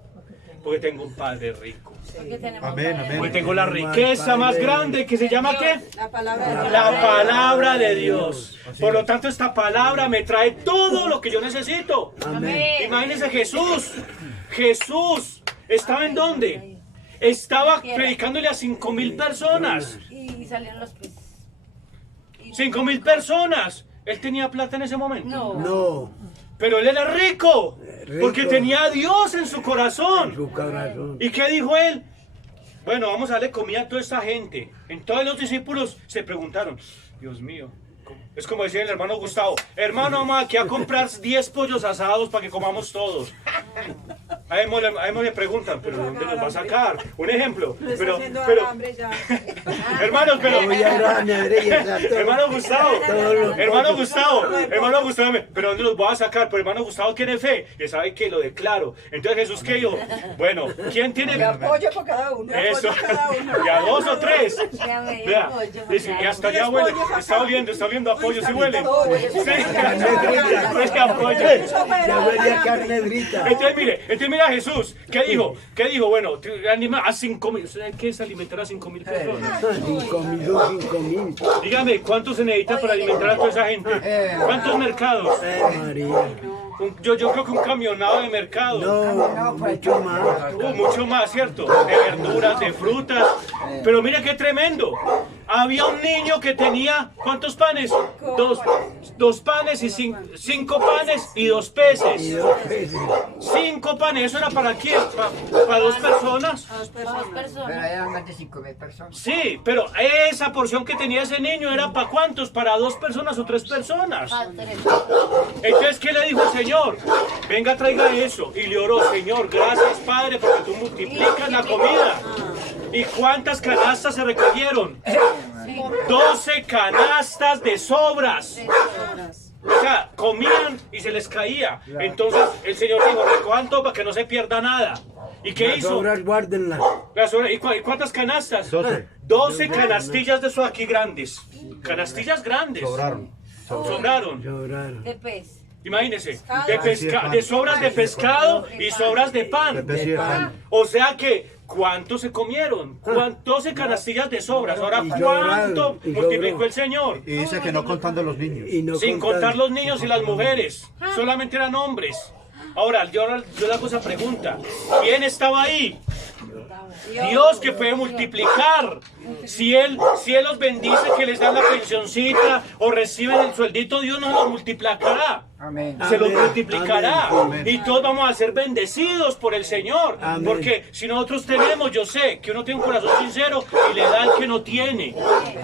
porque tengo un Padre rico. Porque tenemos Amén, padre. amén. Porque tengo la riqueza más grande, que se llama ¿qué? La palabra de Dios. La palabra de Dios. Por lo tanto, esta palabra me trae todo lo que yo necesito. Amén. Imagínense Jesús. Jesús estaba en dónde? Estaba predicándole a 5.000 personas. Y salieron los peces. 5.000 personas. Él tenía plata en ese momento. No. No, Pero él era rico. Rico. Porque tenía a Dios en su corazón. su corazón. ¿Y qué dijo él? Bueno, vamos a darle comida a toda esta gente. Entonces los discípulos se preguntaron, Dios mío, es como decía el hermano Gustavo, hermano, vamos aquí a comprar 10 pollos asados para que comamos todos. A Emo le preguntan, ¿pero dónde los va a sacar? Un ejemplo. Pero, hermanos, pero... Voy a la nevera, todo. Hermano Gustavo, Todos los hermano Gustavo, pero ¿dónde los voy a sacar? Pero hermano Gustavo tiene fe, y sabe que lo declaro. Entonces Jesús, ¿qué dijo? Bueno, ¿quién tiene Apoyo por cada uno. eso? Apoyo cada uno. Y a 2 o 3. Ya me dio Vea, pollo, dice, y hasta ya 10 huele, pollos está oliendo a pollo, ¿sí huele? Sí, huele a pollo. Ya huele a carne frita. Entonces mira Jesús, ¿qué dijo? ¿Qué dijo? Bueno, anima a 5.000, ¿sabe qué es alimentar a 5.000 personas? 5.000 son 5.000. Dígame, ¿cuánto se necesita para alimentar a toda esa gente? ¿Cuántos mercados? María. Yo creo que un camionado de mercado. No, mucho más. Mucho más, ¿cierto? De verduras, de frutas. Pero mira qué tremendo. Había un niño que tenía, ¿cuántos panes? Dos panes y 5 panes y 2 peces. Y 2 peces. 5 panes, ¿eso era para quién? ¿Para 2 personas? Dos Pero personas. eran más de 5.000 personas. Sí, pero esa porción que tenía ese niño era para ¿cuántos? ¿Para 2 personas o 3 personas? Ah, 3. Entonces, ¿qué le dijo el Señor? Venga, traiga eso. Y le oró, Señor, gracias, Padre, porque tú multiplicas la comida. ¿Y cuántas canastas se recogieron? 12 canastas de sobras. O sea, comían y se les caía. Entonces, el Señor dijo, recojan todo para que no se pierda nada. ¿Y qué Las hizo? obras guárdenlas. ¿Y cuántas canastas? 12. 12 canastillas de eso aquí grandes. Canastillas grandes. Sobraron. Sobraron. Lloraron. De pez. Imagínense, de sobras de pescado y sobras de De pan. pez y de pan. O sea que, ¿cuánto se comieron? 12 canastillas de sobras. Ahora, Y ¿cuánto sobraron, y multiplicó sobró. el Señor? Y dice que no contando los niños. Y no Sin contar los niños y las mujeres. Solamente eran hombres. Ahora, yo le hago esa pregunta. ¿Quién estaba ahí? Dios, que puede multiplicar. Si él los bendice, que les da la pensioncita o reciben el sueldito, Dios nos los multiplicará. Amén. Se los Amén, multiplicará. amén. Y todos vamos a ser bendecidos por el Señor. Amén. Porque si nosotros tenemos, yo sé que uno tiene un corazón sincero y le da al que no tiene.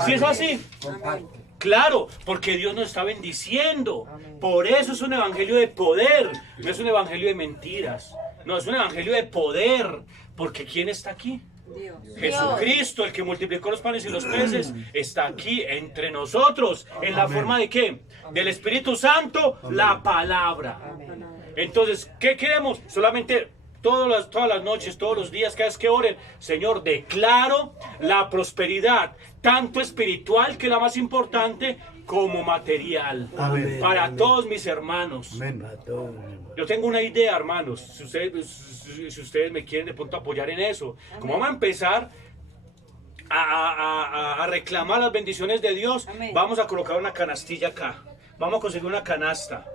¿Sí es así? Comparte. Claro, porque Dios nos está bendiciendo. Por eso es un evangelio de poder, no es un evangelio de mentiras. No, es un evangelio de poder. Porque ¿quién está aquí? Dios. Jesucristo, el que multiplicó los panes y los peces, está aquí entre nosotros. ¿En la forma de qué? Del Espíritu Santo, la palabra. Entonces, ¿qué queremos? Solamente todas las noches, todos los días, cada vez que oren, Señor, declaro la prosperidad, tanto espiritual, que es la más importante, como material. Amén. Para Amén. todos mis hermanos. Amén. Para todos. Yo tengo una idea, hermanos, si ustedes me quieren de pronto apoyar en eso. Como vamos a empezar a reclamar las bendiciones de Dios, Amén. vamos a colocar una canastilla acá. Vamos a conseguir una canasta.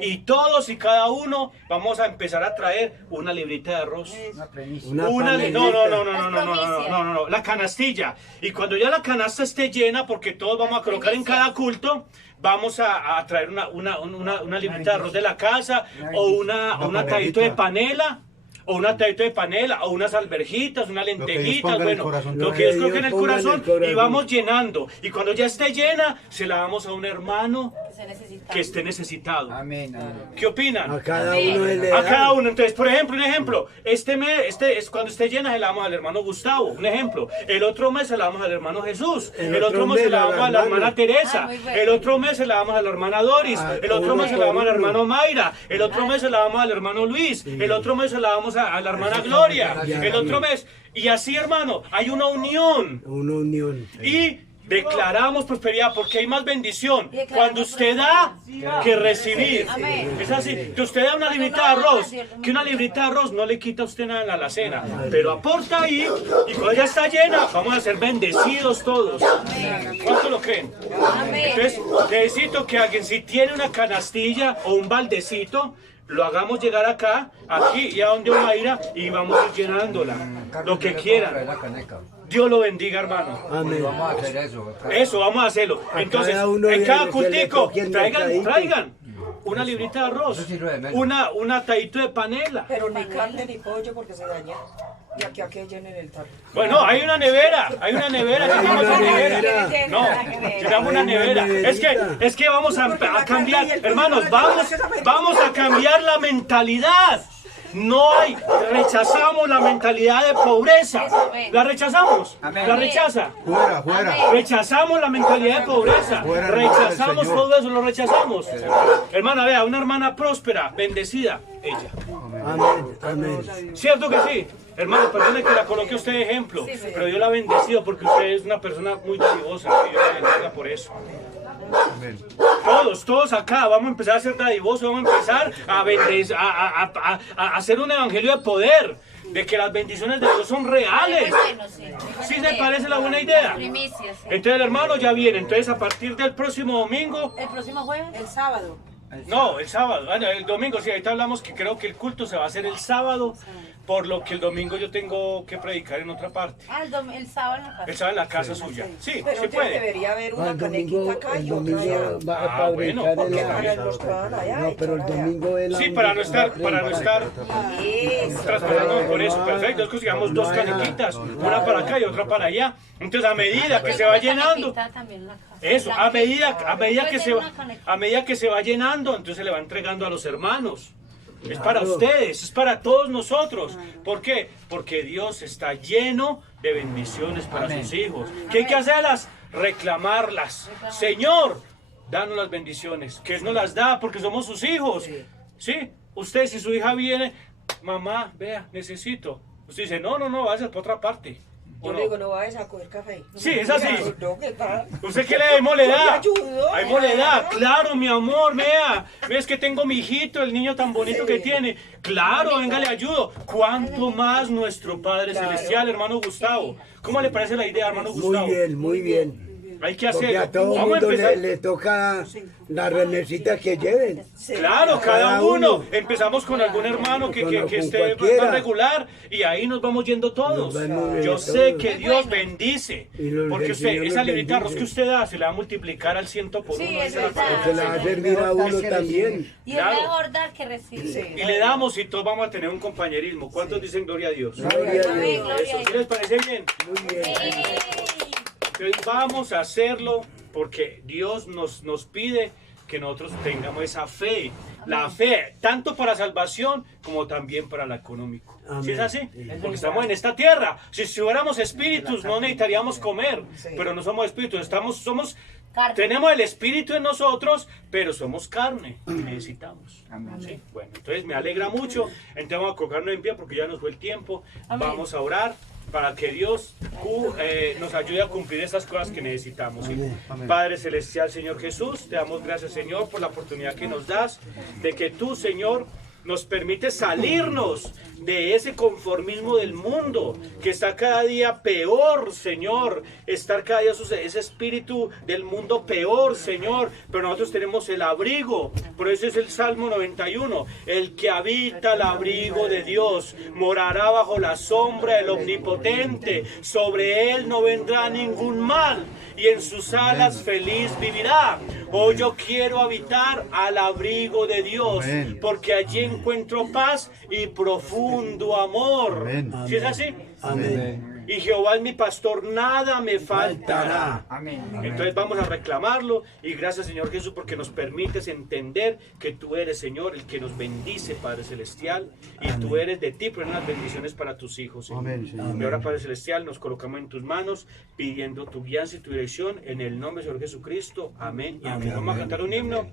Y todos y cada uno vamos a empezar a traer una librita de arroz. Una premisa. Una No, panelita. no, la canastilla. Y cuando ya la canasta esté llena, porque todos vamos a colocar en cada culto, vamos a traer una librita de arroz de la casa, o una tallito de panela, o una tallito de panela, o unas alverjitas, unas Dios lentejitas, ponga en el bueno, corazón. lo que Dios Lo que coloque en el Dios ponga en el corazón, y corazón. vamos llenando. Y cuando ya esté llena, se la damos a un hermano Que se necesita. que esté necesitado. Amén. Amén. ¿Qué opinan? A cada uno él le A da. cada uno. Entonces, por ejemplo, un ejemplo. Este mes, cuando esté llena, se la damos al hermano Gustavo. Un ejemplo. El otro mes se la damos al hermano Jesús. El otro mes se la damos a la hermana Teresa. Ah, muy bueno. El otro mes se la damos a la hermana Doris. El otro mes se la damos al hermano Mayra. El otro mes se la damos al hermano Luis. El otro mes se la damos a la hermana Gloria. El otro mes. Y así, hermano, hay una unión. Una unión. Y Declaramos prosperidad porque hay más bendición Y declaramos cuando usted da prosperidad. que recibir. Amén. Es así, que usted da una librita de arroz, que una librita de arroz no le quita a usted nada en la alacena, pero aporta ahí y cuando ya está llena, vamos a ser bendecidos todos. ¿Cuánto lo creen? Amén. Entonces, necesito que alguien, si tiene una canastilla o un baldecito, lo hagamos llegar acá, aquí y a donde va a ir y vamos a ir llenándola. Lo que quieran. Dios lo bendiga, hermano. Amén. Vamos a hacer eso. Eso, vamos a hacerlo. Entonces, cada uno en cada se le cultico, coge el traigan mercadito. una librita de arroz, Eso sirve de menos. un atadito de panela. Pero ni carne ni pollo porque se daña. Y aquí a que llenen el tarro. Bueno, hay una nevera, ¿sí Hay tenemos una una nevera? nevera. No, tenemos una Hay una nevera. neverita. Es que vamos a cambiar, hermanos, vamos a cambiar la mentalidad. No hay, rechazamos la mentalidad de pobreza. ¿La rechazamos? Amén. ¿La rechaza? Fuera, fuera. Rechazamos la mentalidad de pobreza. Fuera, hermano del Rechazamos Señor. todo eso, lo rechazamos. Hermana, vea, una hermana próspera, bendecida, ella. Amén. Amén. ¿Cierto que sí? Hermano, perdone que la coloque usted de ejemplo, pero Dios la ha bendecido porque usted es una persona muy dadivosa. Y Dios la bendiga por eso. Amén. Todos acá vamos a empezar a ser dadivosos, vamos a empezar a, a hacer un evangelio de poder, de que las bendiciones de Dios son reales. Bueno, sí. ¿Sí se parece la buena idea? Primicias, sí. Entonces el hermano ya viene, entonces a partir del próximo domingo, El próximo jueves. El sábado. no, el sábado, bueno, el domingo, sí, ahorita hablamos que creo que el culto se va a hacer el sábado, por lo que el domingo yo tengo que predicar en otra parte. Ah, el sábado en la casa. El sábado en la casa suya. Sí, Pero sí entonces puede. debería haber una El domingo, canequita acá el y otra domingo allá. va a Ah, bueno, fabricar porque Para el mostrador allá. No, y pero el echar allá. domingo es la Sí, para no estar Eso. traspasando por eso. Perfecto, es que consigamos dos canequitas, una para acá y otra para allá. Entonces a medida que se va llenando, También en la casa. eso, a medida Puede que ser se una va, canequita. a medida que se va llenando, entonces se le va entregando a los hermanos. Es para ustedes, es para todos nosotros. ¿Por qué? Porque Dios está lleno de bendiciones para Amén. sus hijos. ¿Qué hay que hacerlas? Reclamarlas. Señor, danos las bendiciones, que Él nos las da porque somos sus hijos. ¿Sí? Usted, si su hija viene, mamá, vea, necesito. Usted dice, no, vaya por otra parte. ¿O Yo no? le digo, no vayas a coger café. Sí, es así. No, ¿qué tal? ¿Usted qué le le da? ayudo. Hay moledad, claro, mi amor, vea. ¿Ves que tengo mi hijito, el niño tan bonito que tiene? Claro, venga, le ayudo. ¿Cuánto más nuestro Padre Celestial, hermano Gustavo? ¿Cómo le parece la idea, hermano Gustavo? Muy bien, muy bien. Hay que Porque hacerlo. a todo Vamos a mundo empezar. le toca la remesita que lleven. Claro, cada Cada uno. uno. Empezamos con algún hermano que Con esté cualquiera. más regular y ahí nos vamos yendo todos. Nos vamos Yo yendo sé todos. que Dios bendice. Y los Porque del usted, Señor esa los librita de arroz que bendice. usted da se le va a multiplicar al 100 por Sí, uno. es dice la verdad. palabra. Se la va a servir a uno también. Y Claro. es mejor dar que recibir. Y le damos y todos vamos a tener un compañerismo. ¿Cuántos dicen gloria a Dios? Gloria a Amén, Dios. gloria ¿Eso a sí les parece bien? Muy bien. Entonces vamos a hacerlo porque Dios nos pide que nosotros tengamos esa fe. La fe, tanto para salvación como también para lo económico. ¿Sí es Amén. así? Porque estamos en esta tierra. Si fuéramos espíritus no necesitaríamos comer, pero no somos espíritus, somos Carne. tenemos el espíritu en nosotros, pero somos carne y necesitamos. Amén. ¿Sí? Bueno, entonces me alegra mucho. Entonces vamos a colocarnos en pie porque ya nos fue el tiempo. Amén. Vamos a orar para que Dios nos ayude a cumplir estas cosas que necesitamos. ¿sí? Padre Celestial, Señor Jesús, te damos gracias, Señor, por la oportunidad que nos das de que tú, Señor, nos permite salirnos de ese conformismo del mundo que está cada día peor, Señor. Estar cada día ese espíritu del mundo peor, Señor. Pero nosotros tenemos el abrigo. Por eso es el Salmo 91. El que habita el abrigo de Dios morará bajo la sombra del Omnipotente. Sobre él no vendrá ningún mal y en sus alas feliz vivirá. Hoy yo quiero habitar al abrigo de Dios, Amén. porque allí encuentro paz y profundo amor. Amén. ¿Sí es así? Amén. Y Jehová es mi pastor, nada me faltará. Amén. Entonces vamos a reclamarlo y gracias, Señor Jesús, porque nos permites entender que tú eres, Señor, el que nos bendice, Padre Celestial, y tú eres de ti, pero las bendiciones para tus hijos, Señor. Amén, Señor. Y ahora, Padre Celestial, nos colocamos en tus manos pidiendo tu guianza y tu dirección en el nombre del Señor Jesucristo. Amén y amén. Vamos a cantar un himno.